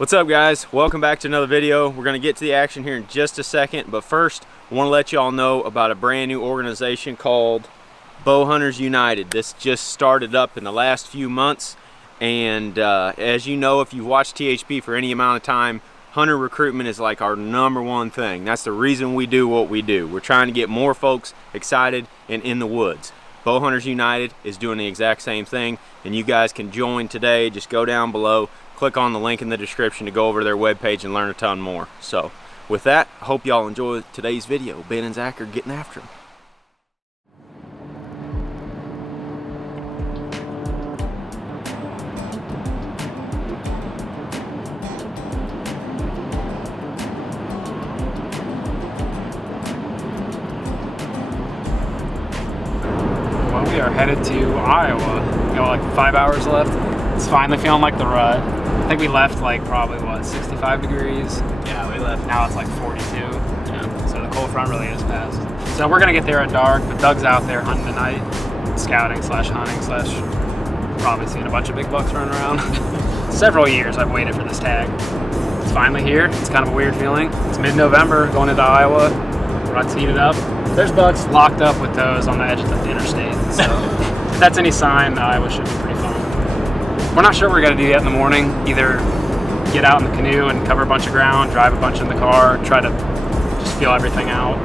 What's up, guys? Welcome back to another video. We're going to get to the action here in just a second, but first I want to let you all know about a brand new organization called Bowhunters United. This just started up in the last few months, and as you know, if you've watched THP for any amount of time, hunter recruitment is like our #1 thing. That's the reason we do what we do. We're trying to get more folks excited and in the woods. Bowhunters United is doing the exact same thing, and you guys can join today. Just go down below, click on the link in the description to go over to their webpage and learn a ton more. So with that, I hope y'all enjoy today's video. Ben and Zach are getting after them. We are headed to Iowa. We got like 5 hours left. It's finally feeling like the rut. I think we left like probably what, 65 degrees? Yeah, we left. Now it's like 42. Yeah. So the cold front really is past. So we're gonna get there at dark, but Doug's out there hunting tonight, scouting slash hunting slash probably seeing a bunch of big bucks running around. Several years I've waited for this tag. It's finally here. It's kind of a weird feeling. It's mid-November, going into Iowa. Rut's heated up. There's bucks locked up with toes on the edge of the interstate. So if that's any sign, Iowa should be pretty fun. We're not sure what we're gonna do yet in the morning. Either get out in the canoe and cover a bunch of ground, drive a bunch in the car, try to just feel everything out,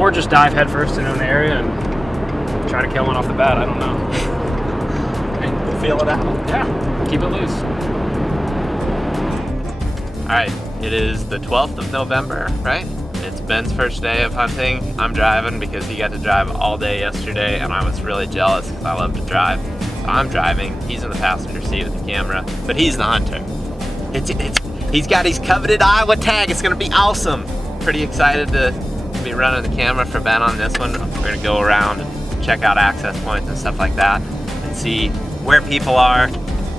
or just dive headfirst into an area and try to kill one off the bat. I don't know. And we'll feel it out. Yeah, keep it loose. All right, it is the 12th of November, right? It's Ben's first day of hunting. I'm driving because he got to drive all day yesterday, and I was really jealous because I love to drive. So I'm driving, he's in the passenger seat with the camera, but he's the hunter. He's got his coveted Iowa tag. It's gonna be awesome. Pretty excited to be running the camera for Ben on this one. We're gonna go around and check out access points and stuff like that and see where people are.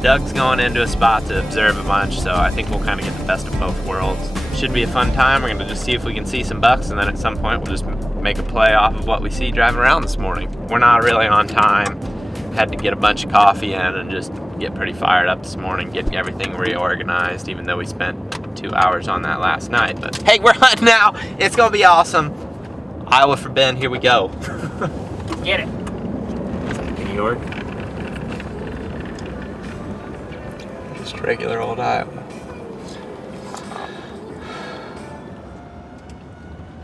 Doug's going into a spot to observe a bunch, so I think we'll kind of get the best of both worlds. Should be a fun time. We're gonna just see if we can see some bucks, and then at some point we'll just make a play off of what we see driving around this morning. We're not really on time. Had to get a bunch of coffee in and just get pretty fired up this morning, getting everything reorganized, even though we spent 2 hours on that last night. But hey, we're hunting now. It's gonna be awesome. Iowa for Ben, here we go. Get it. Is that New York? Just regular old Iowa.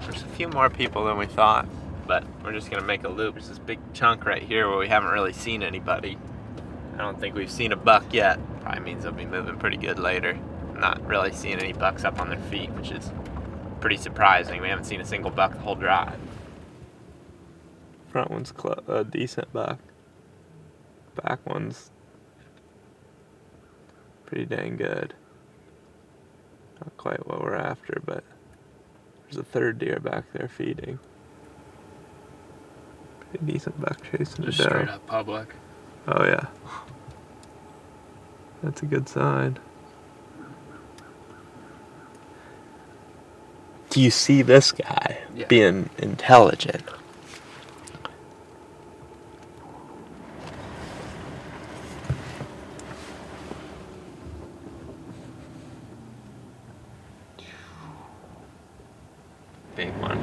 There's a few more people than we thought, but we're just gonna make a loop. There's this big chunk right here where we haven't really seen anybody. I don't think we've seen a buck yet. Probably means they'll be moving pretty good later. I'm not really seeing any bucks up on their feet, which is pretty surprising. We haven't seen a single buck the whole drive. Front one's a decent buck. Back one's pretty dang good. Not quite what we're after, but there's a third deer back there feeding. Pretty decent buck chasing Just a doe. straight up public. Oh yeah. That's a good sign. Do you see this guy being intelligent? Big one.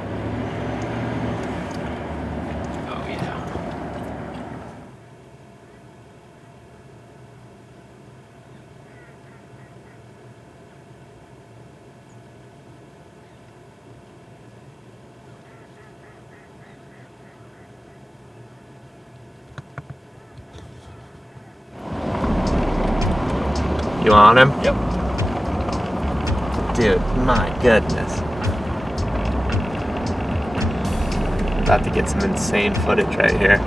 Oh yeah. You on him? Yep. Dude, my goodness. About to get some insane footage right here.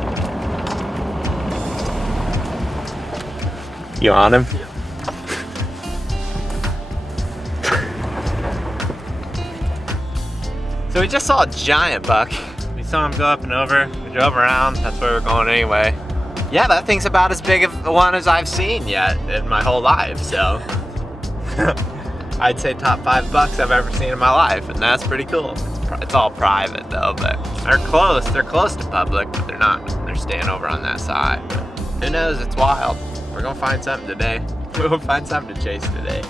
You on him? Yep. So we just saw a giant buck. We saw him go up and over. We drove around. That's where we're going anyway. Yeah, that thing's about as big of a one as I've seen yet in my whole life, so. I'd say top 5 bucks I've ever seen in my life, and that's pretty cool. It's all private though, but they're close to public, but they're staying over on that side. But who knows, it's wild. We're gonna find something today. We're gonna find something to chase today.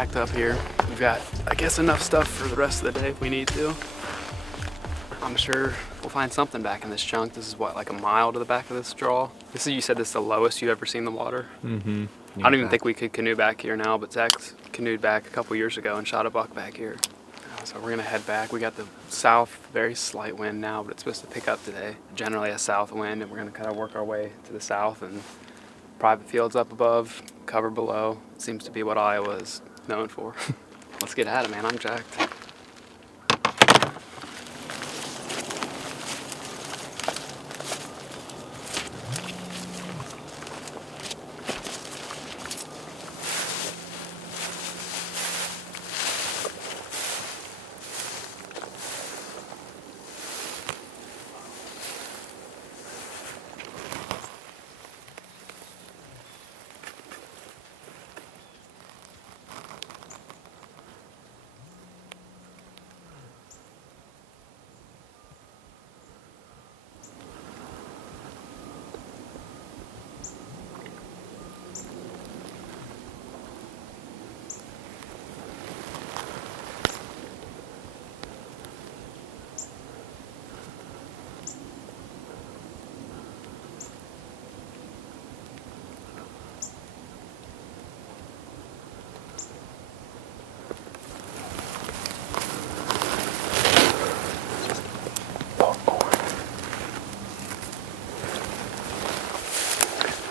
packed up here. We've got, I guess, enough stuff for the rest of the day if we need to. I'm sure we'll find something back in this chunk. This is what, like a mile to the back of this draw? This is, you said this is the lowest you've ever seen the water? Mm-hmm. I don't even think we could canoe back here now, but Zach's canoed back a couple years ago and shot a buck back here. So we're gonna head back. We got the south, very slight wind now, but it's supposed to pick up today. Generally a south wind, and we're gonna kind of work our way to the south, and private fields up above, cover below. Seems to be what Iowa is known for. Let's get at it, man. I'm jacked.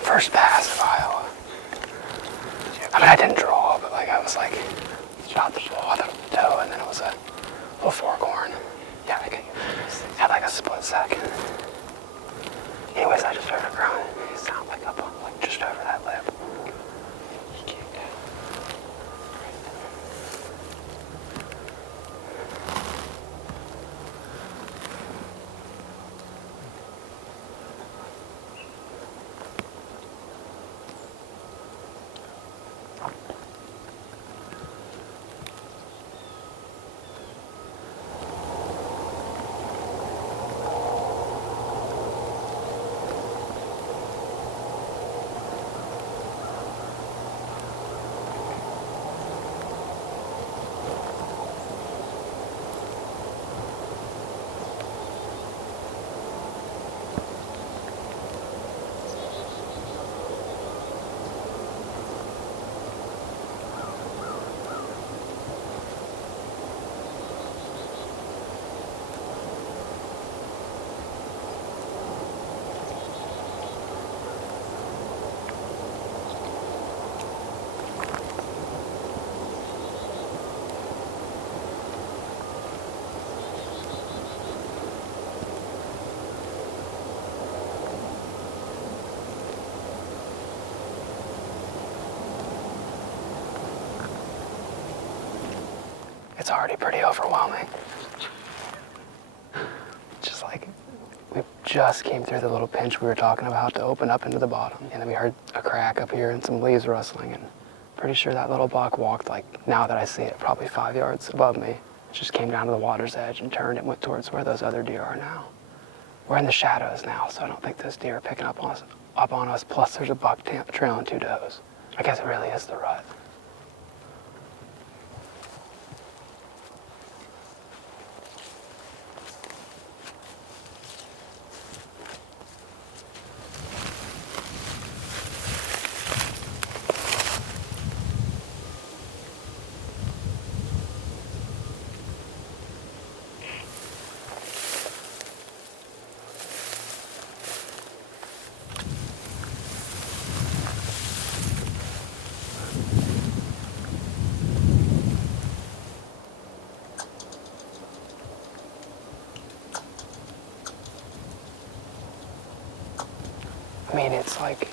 First pass of Iowa. I mean, I didn't draw, but like I was like, shot the ball, I thought it was a doe, and then it was a little forkhorn. Yeah, I had like a split second. Anyways, I just heard it growing. It sounded like up on, like just over that lip. It's already pretty overwhelming. Just like, we just came through the little pinch we were talking about to open up into the bottom. And then we heard a crack up here and some leaves rustling, and pretty sure that little buck walked, like, now that I see it, probably 5 yards above me. It just came down to the water's edge and turned and went towards where those other deer are now. We're in the shadows now, so I don't think those deer are picking up on us, plus there's a buck trailing 2 does. I guess it really is the rut. I mean, it's like,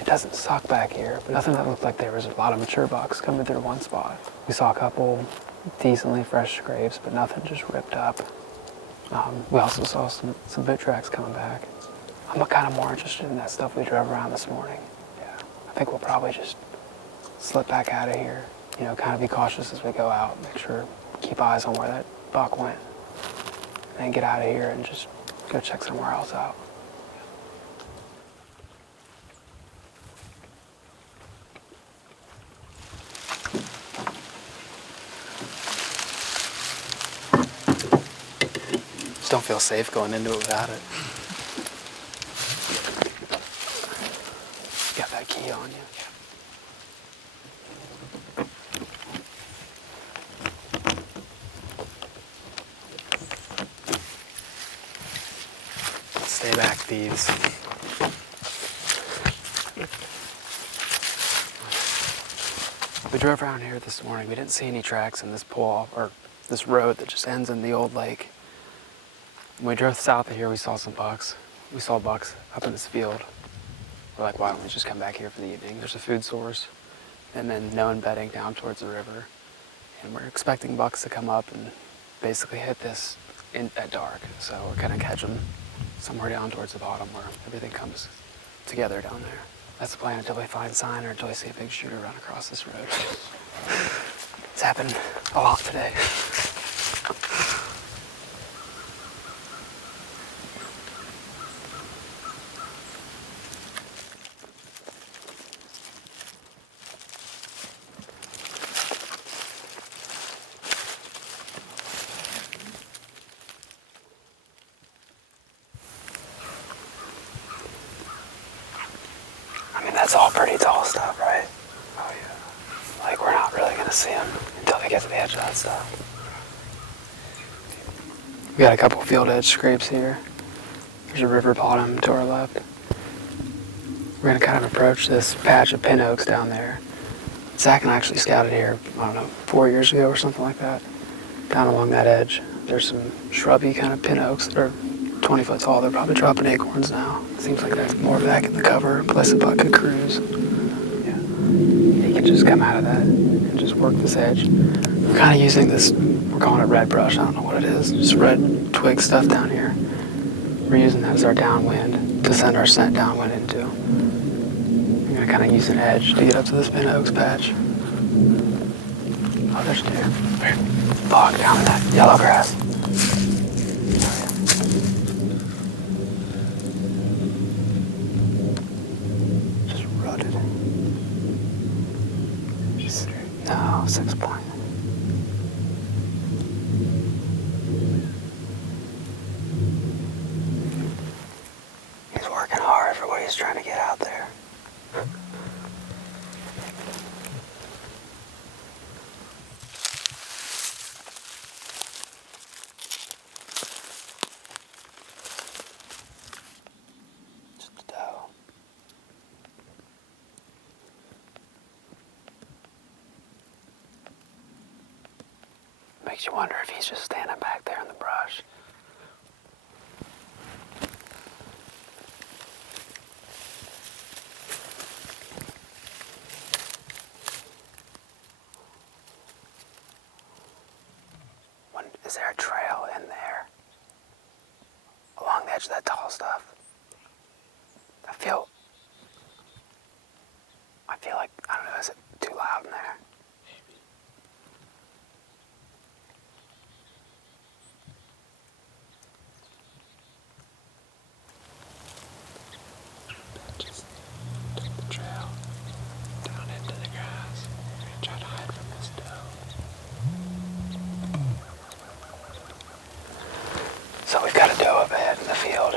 it doesn't suck back here, but nothing that looked like there was a lot of mature bucks coming through one spot. We saw a couple decently fresh scrapes, but nothing just ripped up. We also saw some boot tracks coming back. I'm kind of more interested in that stuff we drove around this morning. Yeah, I think we'll probably just slip back out of here. You know, kind of be cautious as we go out. Make sure, keep eyes on where that buck went. And then get out of here and just go check somewhere else out. Just don't feel safe going into it without it. Got that key on you. Stay back, thieves. We drove around here this morning. We didn't see any tracks in this pull-off, or this road that just ends in the old lake. When we drove south of here, we saw some bucks. We saw bucks up in this field. We're like, why don't we just come back here for the evening? There's a food source, and then no embedding down towards the river. And we're expecting bucks to come up and basically hit this at dark. So we're gonna catch them somewhere down towards the bottom where everything comes together down there. That's the plan until we find sign or until we see a big shooter run across this road. It's happened a lot today. I mean, that's all pretty tall stuff, right? Oh, yeah. Like, we're not really gonna see them until we get to the edge of that stuff. We got a couple field edge scrapes here. There's a river bottom to our left. We're gonna kind of approach this patch of pin oaks down there. Zach and I actually scouted here, I don't know, 4 years ago or something like that. Down along that edge, there's some shrubby kind of pin oaks that are 20 foot tall. They're probably dropping acorns now. Seems like there's more back in the cover, a place a buck could cruise. Yeah. He can just come out of that and just work this edge. We're kind of using this, we're calling it red brush, I don't know what it is, just red twig stuff down here. We're using that as our downwind to send our scent downwind into. We're gonna kind of use an edge to get up to this pin oaks patch. Oh, there's deer. Bog down in that yellow grass. No, 6 point. He's working hard for what he's trying to get out there. Just a doe. Makes you wonder if he's just standing back there in the brush. Is there a trail in there? Along the edge of that tall stuff? I feel like, I don't know, is it too loud in there? Just take the trail down into the grass and try to hide from this doe. So we've got a doe up ahead in the field.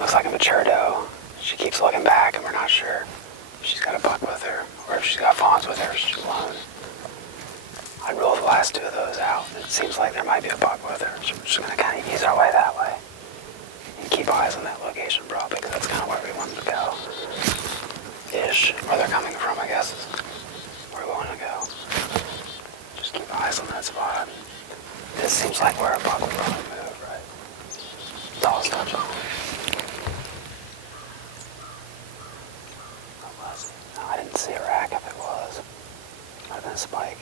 Looks like a mature doe. She keeps looking back and we're not sure if she's got a buck with her or if she's got fawns with her or if she's alone. I'd rule the last two of those out. It seems like there might be a buck with her. So we're just going to kind of ease our way that way. And keep eyes on that location probably because that's kind of where we want to go. Ish. Where they're coming from, I guess, is where we want to go. Just keep eyes on that spot. This seems like where a buck would probably move, right? Tall stuff, John. No, I didn't see a rack if it was. Might have been a spike.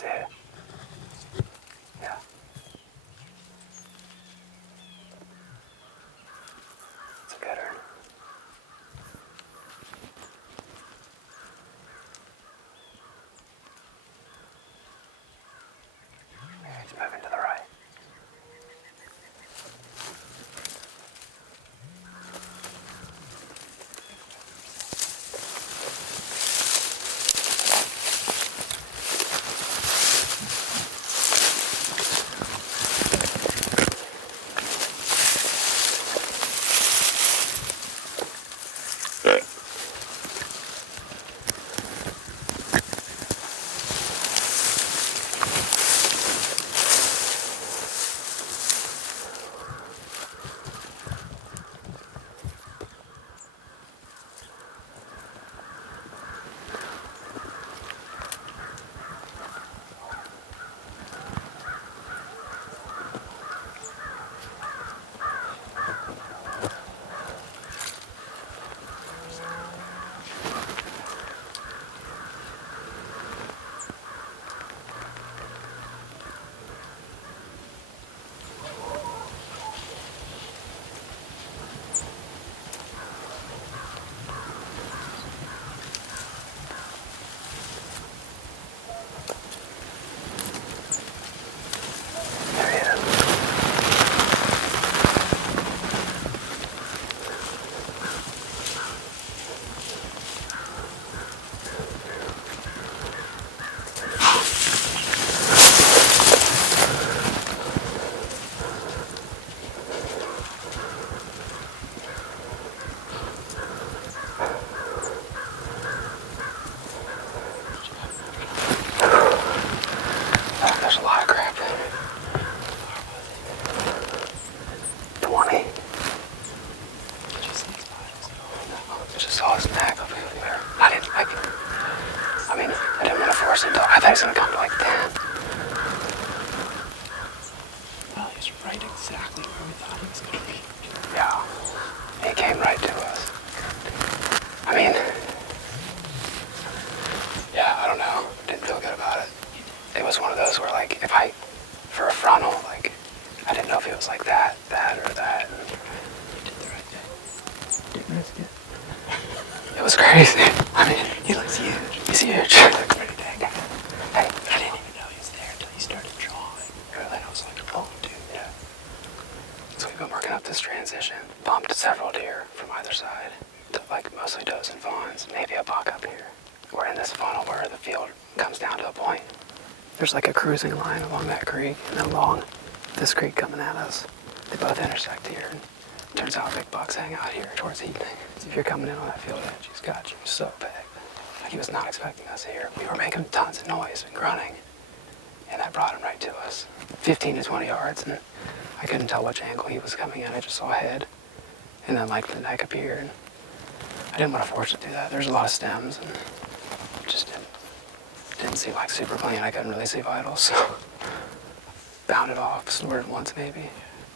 see it? Yeah. It's a gooder. He's moving to the right. There's a lot of crap there. 20. I just saw his neck up there. I didn't want to force him to. I thought he was going to come to like 10. Well, he's right exactly where we thought he was going to be. Yeah. He came right to us. I mean, yeah, I don't know. Didn't feel good about it. It was one of those where, like, for a frontal, like, I didn't know if it was like that, or that. And He did the right thing. Didn't risk it. it was crazy. I mean, He looks huge. he's huge. He looks pretty dang good. Hey, I didn't even know he was there until he started drawing. really? I was like, oh, dude. Yeah. So we've been working up this transition. Bumped several deer from either side. Like, mostly does and fawns. Maybe a buck up here. We're in this funnel where the field comes down to a point. There's like a cruising line along that creek, and then along this creek coming at us. They both intersect here, and turns out big bucks hang out here towards evening. So if you're coming in on that field edge, he's got you so big. Like, he was not expecting us here. We were making tons of noise and grunting, and that brought him right to us. 15 to 20 yards, and I couldn't tell which angle he was coming in. I just saw a head, and then like the neck appeared. And I didn't want to force it to do that. There's a lot of stems, and it just didn't seem like super clean. I couldn't really see vitals, so bounded off, snorted once maybe.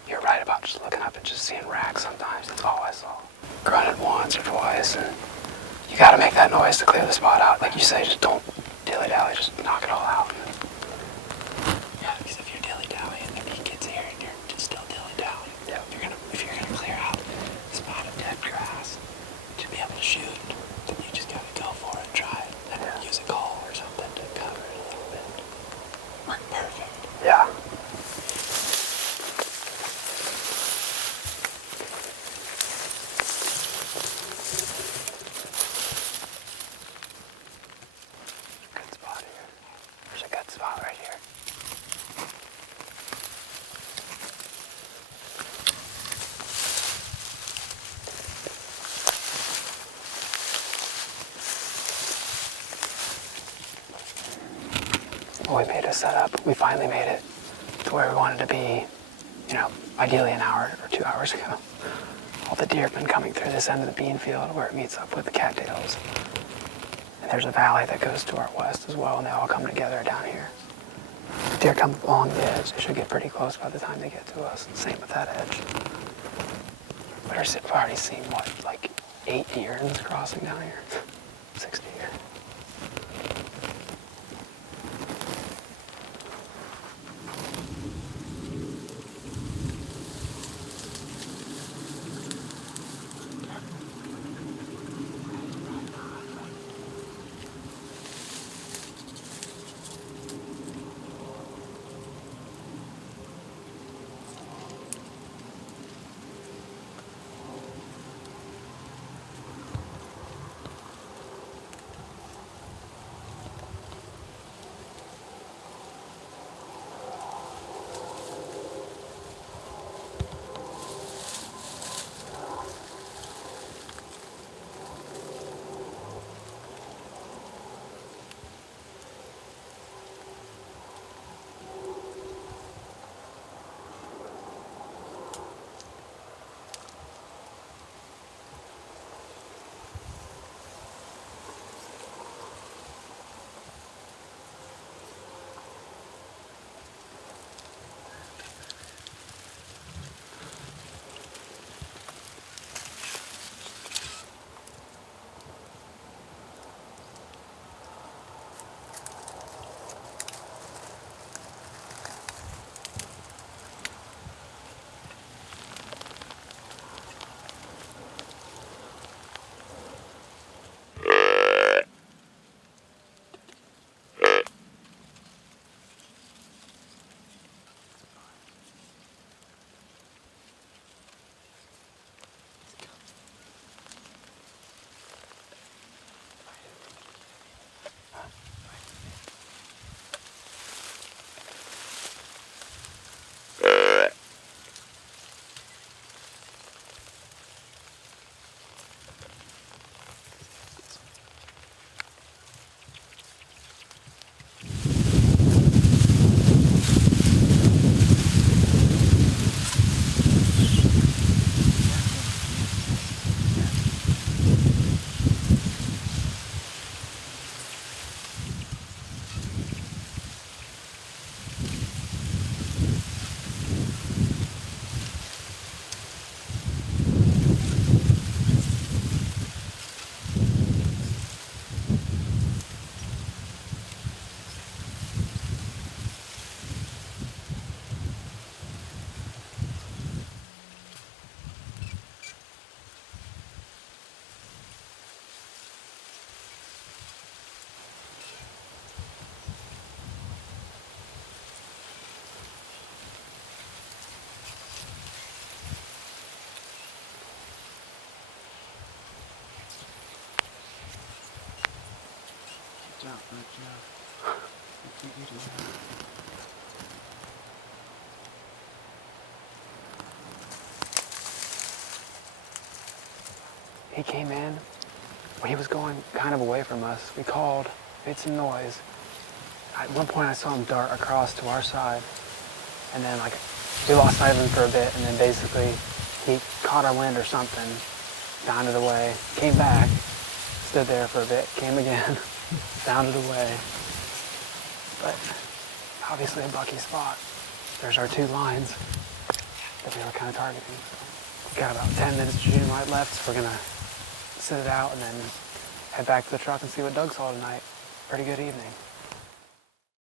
You're right about just looking up and just seeing racks sometimes. That's all I saw. Grunted once or twice, and you got to make that noise to clear the spot out. Like you say, just don't dilly-dally, just knock it all out. Yeah, because if you're dilly-dallying, then he gets here and you're just still dilly-dallying. Yeah. If you're gonna clear out a spot of dead grass to be able to shoot, then you just gotta go for it, try it, and use a call or something to cover it a little bit. Worked perfect. Yeah. Good spot here. There's a good spot right here. Well, we made a setup. We finally made it to where we wanted to be, ideally an hour or 2 hours ago. All the deer have been coming through this end of the bean field where it meets up with the cattails. And there's a valley that goes to our west as well, and they all come together down here. The deer come along the edge. They should get pretty close by the time they get to us. Same with that edge. But I've already seen, like 8 deer in this crossing down here? 6 deer. out, but if you do that. He came in. When he was going kind of away from us, we called, made some noise. At one point I saw him dart across to our side, and then like we lost sight of him for a bit, and then basically he caught our wind or something, bounded away, came back, stood there for a bit, came again, bounded away. But obviously a bucky spot. There's our 2 lines that we were kind of targeting. We've got about 10 minutes to shooting light left, so we're gonna sit it out and then head back to the truck and see what Doug saw tonight. Pretty good evening.